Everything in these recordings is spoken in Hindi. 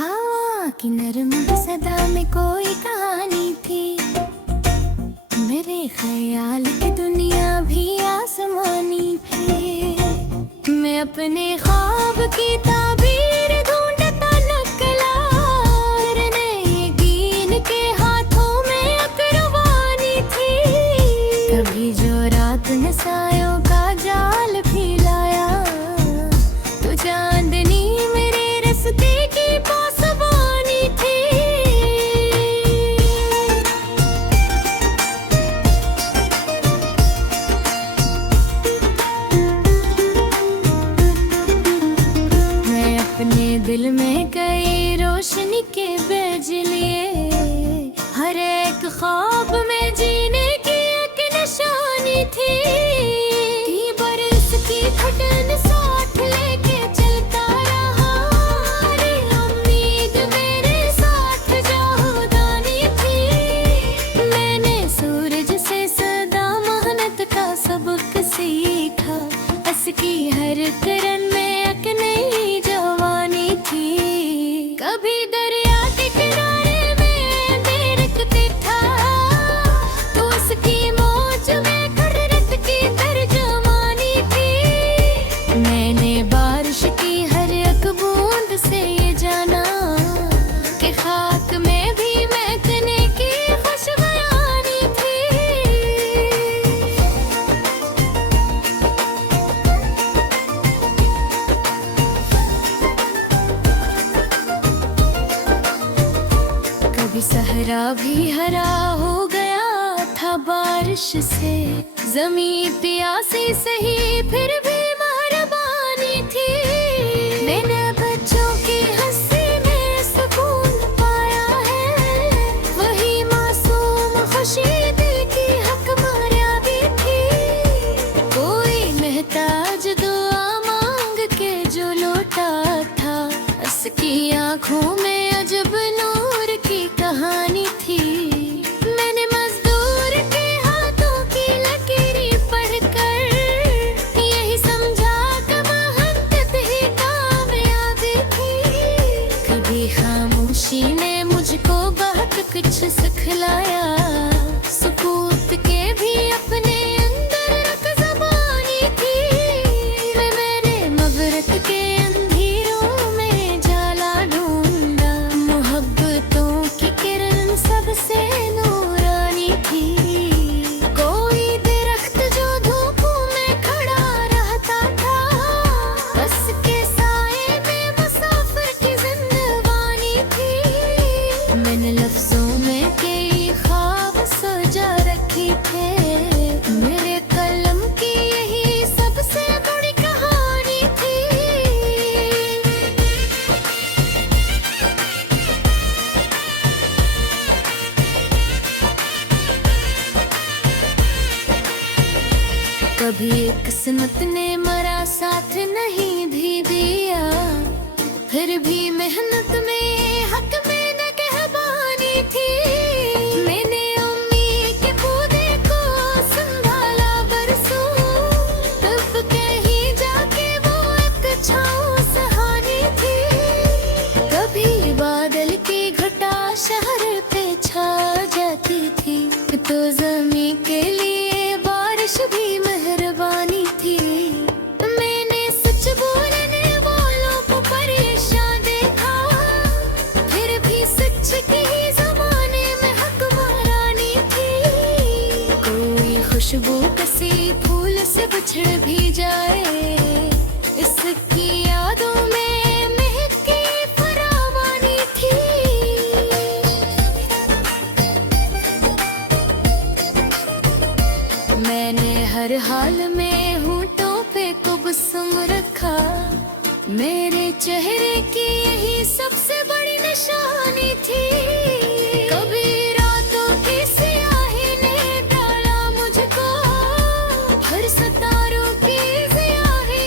हवा की नरम सदा में कोई कहानी थी। मेरे ख्याल की दुनिया भी आसमानी थी। मैं अपने ख्वाब की ताबीर ढूंढता निकला। गीन के हाथों में अकरवानी थी। कभी जो रात ने सायों का जाल फैलाया, तो चांदनी मेरे रास्ते की पासबानी थी। मैं अपने दिल में कई रोशनी के बैज लिए, हर एक ख्वाब में जीने की एक निशानी थी। कि बरस की घटन साथ लेके चलता रहा। हर उम्मीद मेरे साथ जागदानी थी। मैंने सूरज से सदा मेहनत का सबक सीखा। उसकी हर किरण में एक नई जवानी थी। कभी दरिया के किनारे में देखते था, तो उसकी मौज में कुदरत की तर्जुमानी थी। मैंने बारिश की हर एक बूंद से ये जाना, कि खाक में भी महकने की खुशबुआनी थी। कभी सहरा भी हरा हो गया था बारिश से। ज़मीं प्यासी सही फिर भी मेहरबानी थी। मैंने बच्चों की हंसी में सुकून पाया है। वही मासूम खुशी दिल की हकमारियां भी थी। कोई महताज दुआ मांग के जो लौटा था, उसकी आंखों में अजब नूर की कहानी थी। मैंने मजदूर के हाथों की लकीरें पढ़कर यही समझा कि मेहनत ही कामयाबी थी। कभी खामोशी ने मुझको बहुत कुछ सिखलाया। सुकूत के भी अपने अंदर एक ज़बानी थी। मैंने मबरक के अंधेरों में जाला ढूंढा। मोहब्बतों की किरण सबसे नूरानी थी। कोई दरख्त जो धूपों में खड़ा रहता था, उसके साए में मुसाफिर की जिंदगानी थी। मैंने लफ्जों में कई ख्वाब सजा रखे थे। मेरे कलम की यही सबसे बड़ी कहानी थी। कभी किस्मत ने मरा साथ नहीं भी दिया, फिर भी मेहनत में हक में निगहबानी थी। मैंने उम्मीद के पौधे को संभाला बरसों, तब कहीं जाके वो एक छाँव सहानी थी। कभी बादल की घटा शहर पे छा जाती थी, तो ज़मीं के लिए बारिश भी मेहरबानी थी। मैंने सच बोलने वालों को परेशान देखा, फिर भी सच के ही ज़माने में हुक्मरानी थी। कोई खुशबू किसी फूल से बिछड़ भी जाए, इसकी यादों में महकी फरावानी थी। मैंने हर हाल में होठों पे कुबसुम रखा। मेरे चेहरे की यही सबसे बड़ी निशानी थी। कभी रातों की स्याही ने डाला मुझको, हर सितारों की स्याही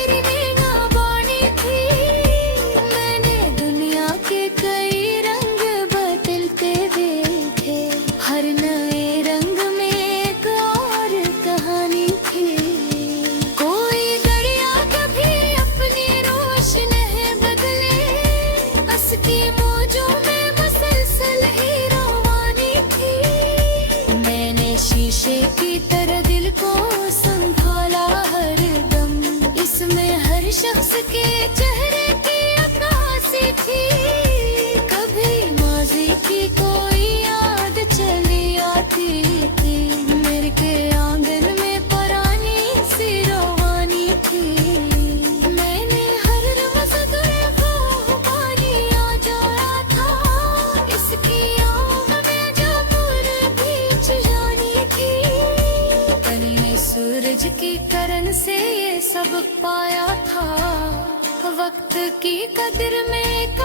की कदर में